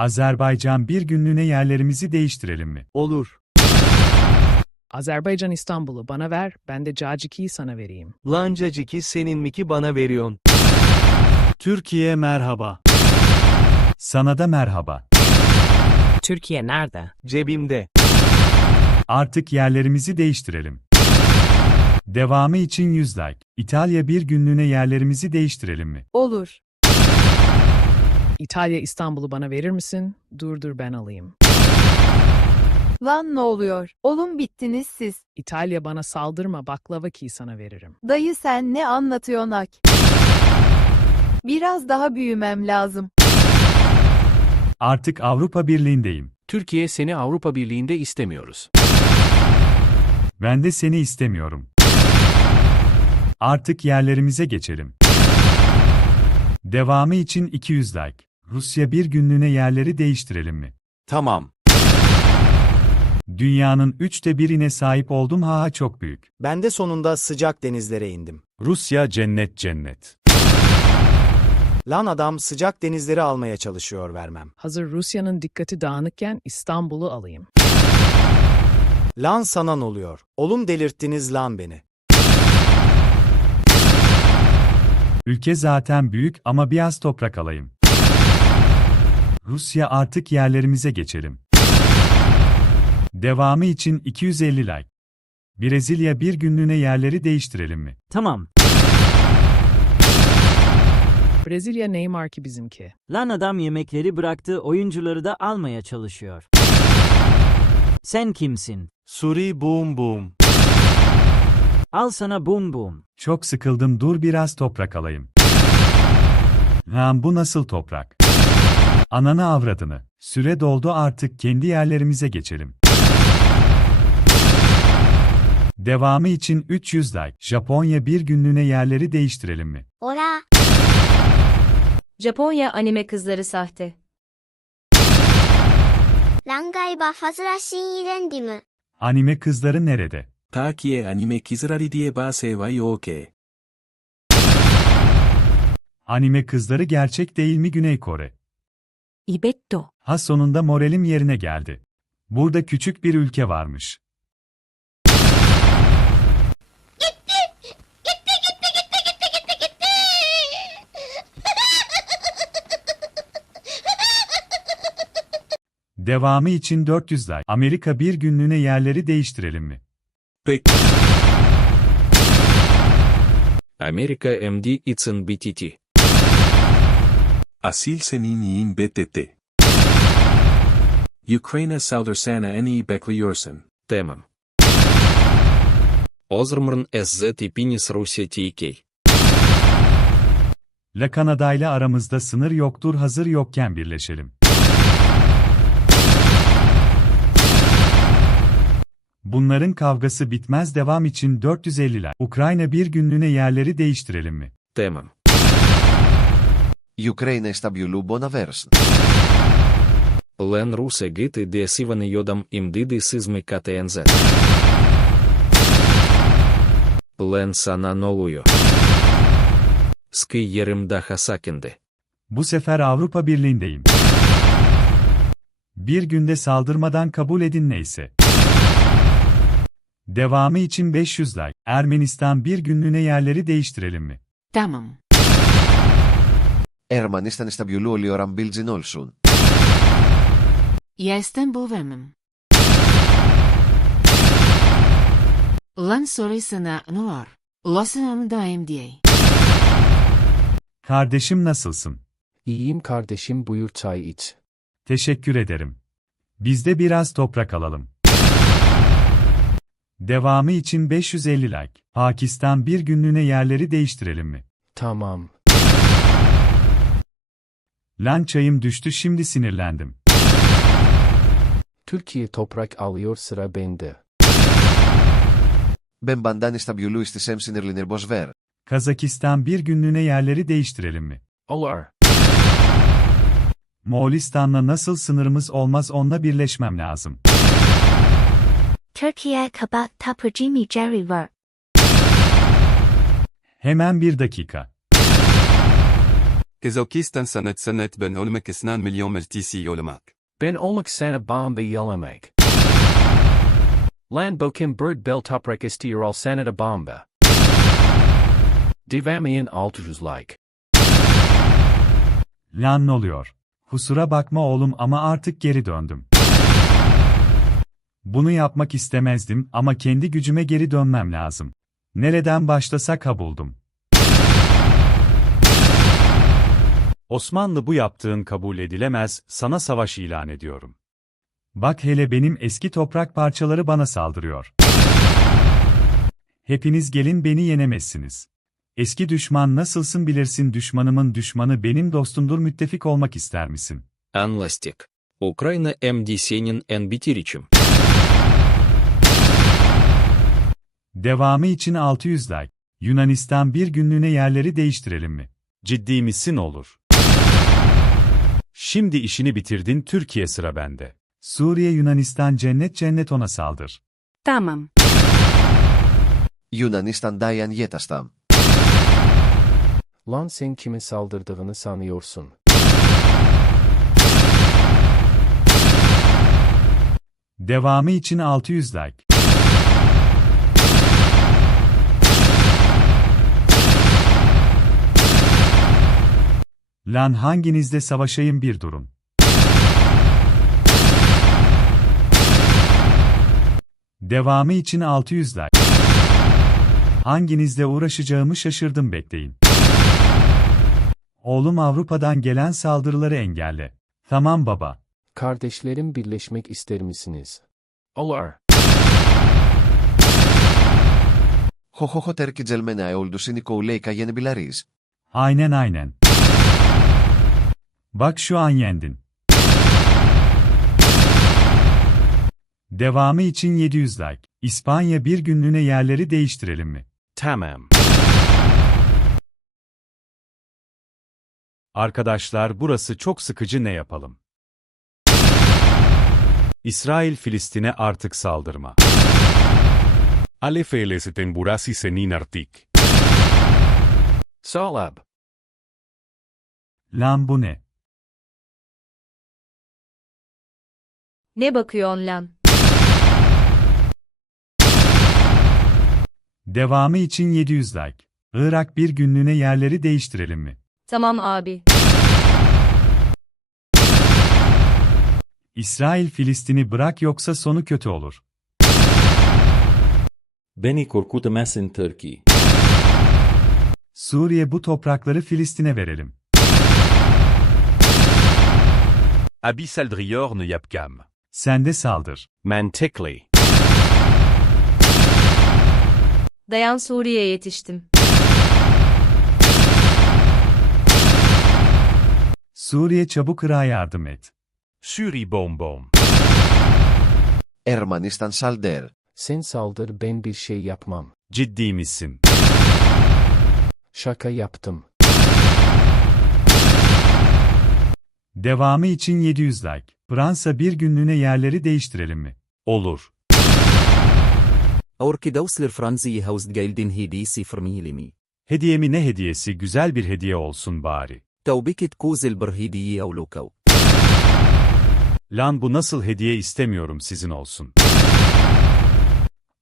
Azerbaycan bir günlüğüne yerlerimizi değiştirelim mi? Olur. Azerbaycan İstanbul'u bana ver, ben de Caciki'yi sana vereyim. Lancaciki senin miki bana veriyorsun. Türkiye merhaba. Sana da merhaba. Türkiye nerede? Cebimde. Artık yerlerimizi değiştirelim. Devamı için 100 like. İtalya bir günlüğüne yerlerimizi değiştirelim mi? Olur. İtalya İstanbul'u bana verir misin? Dur dur ben alayım. Lan ne oluyor? Oğlum bittiniz siz. İtalya bana saldırma baklava ki sana veririm. Dayı sen ne anlatıyorsun ak? Biraz daha büyümem lazım. Artık Avrupa Birliği'ndeyim. Türkiye seni Avrupa Birliği'nde istemiyoruz. Ben de seni istemiyorum. Artık yerlerimize geçelim. Devamı için 200 like. Rusya bir günlüğüne yerleri değiştirelim mi? Tamam. Dünyanın üçte birine sahip oldum ha ha çok büyük. Ben de sonunda sıcak denizlere indim. Rusya cennet cennet. Lan adam sıcak denizleri almaya çalışıyor vermem. Hazır Rusya'nın dikkati dağınıkken İstanbul'u alayım. Lan sana ne oluyor? Oğlum delirttiniz lan beni. Ülke zaten büyük ama biraz toprak alayım. Rusya artık yerlerimize geçelim. Devamı için 250 like. Brezilya bir günlüğüne yerleri değiştirelim mi? Tamam. Brezilya Neymar ki bizimki. Lan adam yemekleri bıraktı, oyuncuları da almaya çalışıyor. Sen kimsin? Suri boom boom. Al sana bum bum. Çok sıkıldım dur biraz toprak alayım. Lan bu nasıl toprak? Ananı avradını. Süre doldu artık kendi yerlerimize geçelim. Devamı için 300 like. Japonya bir günlüğüne yerleri değiştirelim mi? Ola. Japonya anime kızları sahte. Lan galiba fazla sinirlendim. Anime kızları nerede? Türkiye anime kizrari diye bahse var yoke. Anime kızları gerçek değil mi Güney Kore? İbetto. Ha sonunda moralim yerine geldi. Burada küçük bir ülke varmış. Devamı için 400 like. Amerika bir günlüğüne yerleri değiştirelim mi? Peki. Amerika MD için BTT. Asil senin yiyin BTT. Ukrayna saldırsana en iyi bekliyorsun. Tamam. Ozrmrn SZ Ipinis Rusya TK. La Kanada ile aramızda sınır yoktur hazır yokken birleşelim. Bunların kavgası bitmez devam için 450'ler. Ukrayna bir günlüğüne yerleri değiştirelim mi? Tamam. Ukraine стабілю бонаверсн. Лен Русе Гити Десівани Йодам Імдиди Сизми КТНЗ. Лен Сана Нолуyo. Ски Yerimda Hasakinde. Bu sefer Avrupa Birliği'ndeyim. Bir günde saldırmadan kabul edin neyse. Devamı için 500 like. Ermenistan bir günlüğüne yerleri değiştirelim mi? Tamam. Erman ist Stabilioli Oran Bildzin Olsun. Jestem Bowemem. Lan sorisana Noor. Losanam daim diye. Kardeşim nasılsın? İyiyim kardeşim buyur çay iç. Teşekkür ederim. Biz de biraz toprak alalım. Devamı için 550 like. Pakistan bir günlüğüne yerleri değiştirelim mi? Tamam. Lan çayım düştü şimdi sinirlendim. Türkiye toprak alıyor sıra bende. Ben benden istabiulu istesem sinirlenir boş ver. Kazakistan bir günlüğüne yerleri değiştirelim mi? Olur. Moğolistan'la nasıl sınırımız olmaz onunla birleşmem lazım. Türkiye kabak tapıcı mi Jerry var? Hemen bir dakika. Kazakistan sanat sanat ben olmak isnan milyon meltisi olmak. Ben olmak sana bomba yalamak. Lan bokim bird bel toprak istiyor sanata bomba. Devamian alters like. Lan ne oluyor? Kusura bakma oğlum ama artık geri döndüm. Bunu yapmak istemezdim ama kendi gücüme geri dönmem lazım. Nereden başlasak ha buldum. Osmanlı bu yaptığın kabul edilemez, sana savaş ilan ediyorum. Bak hele benim eski toprak parçaları bana saldırıyor. Hepiniz gelin beni yenemezsiniz. Eski düşman nasılsın bilirsin düşmanımın düşmanı benim dostumdur müttefik olmak ister misin? Anlastik. Ukrayna MD Senin en bitiriçim. Devamı için 600 like. Yunanistan bir günlüğüne yerleri değiştirelim mi? Ciddi misin olur? Şimdi işini bitirdin Türkiye sıra bende. Suriye Yunanistan cennet cennet ona saldır. Tamam. Yunanistan Dayan Yetastam. Lan sen kime saldırdığını sanıyorsun? Devamı için 600 like. Lan hanginizde savaşayım bir durum. Devamı için 600 like. Hanginizle uğraşacağımı şaşırdım bekleyin. Oğlum Avrupa'dan gelen saldırıları engelle. Tamam baba. Kardeşlerim birleşmek ister misiniz? Olur. Hohoho terk edilmene oldus Nikolay Kayen Bilariz. Aynen aynen. Bak şu an yendin. Devamı için 700 like. İspanya bir günlüğüne yerleri değiştirelim mi? Tamam. Arkadaşlar burası çok sıkıcı ne yapalım? İsrail Filistin'e artık saldırma. Alefele se temburasi senin artik. Salab. Lan bu ne? Ne bakıyorsun lan? Devamı için 700 like. Irak bir günlüğüne yerleri değiştirelim mi? Tamam abi. İsrail Filistin'i bırak yoksa sonu kötü olur. Beni korkuta mesin Turkey. Suriye bu toprakları Filistin'e verelim. Abi saldırıyor ne yapkam. Sen de saldır. Mantıklı. Dayan Suriye'ye yetiştim. Suriye çabuk Irak'a yardım et. Suri bom bom. Ermanistan Salder. Sen saldır ben bir şey yapmam. Ciddi misin? Şaka yaptım. Devamı için 700 like. Fransa bir günlüğüne yerleri değiştirelim mi? Olur. Orkidausler Franzi haust geldin hedisi vermilimi. Hediyemi ne hediyesi güzel bir hediye olsun bari. Taubikit kuzel berhidiyi avlukav. Lan bu nasıl hediye istemiyorum sizin olsun.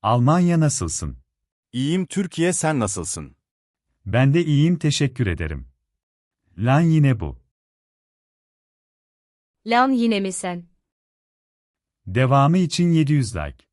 Almanya nasılsın? İyiyim Türkiye sen nasılsın? Ben de iyiyim teşekkür ederim. Lan yine bu. Lan yine mi sen? Devamı için 700 like.